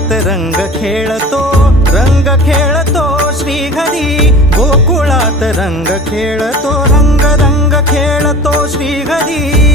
रंग खेळतो रंग खेळतो श्रीघरी गोकुळात रंग खेळतो रंग रंग खेळतो श्रीघरी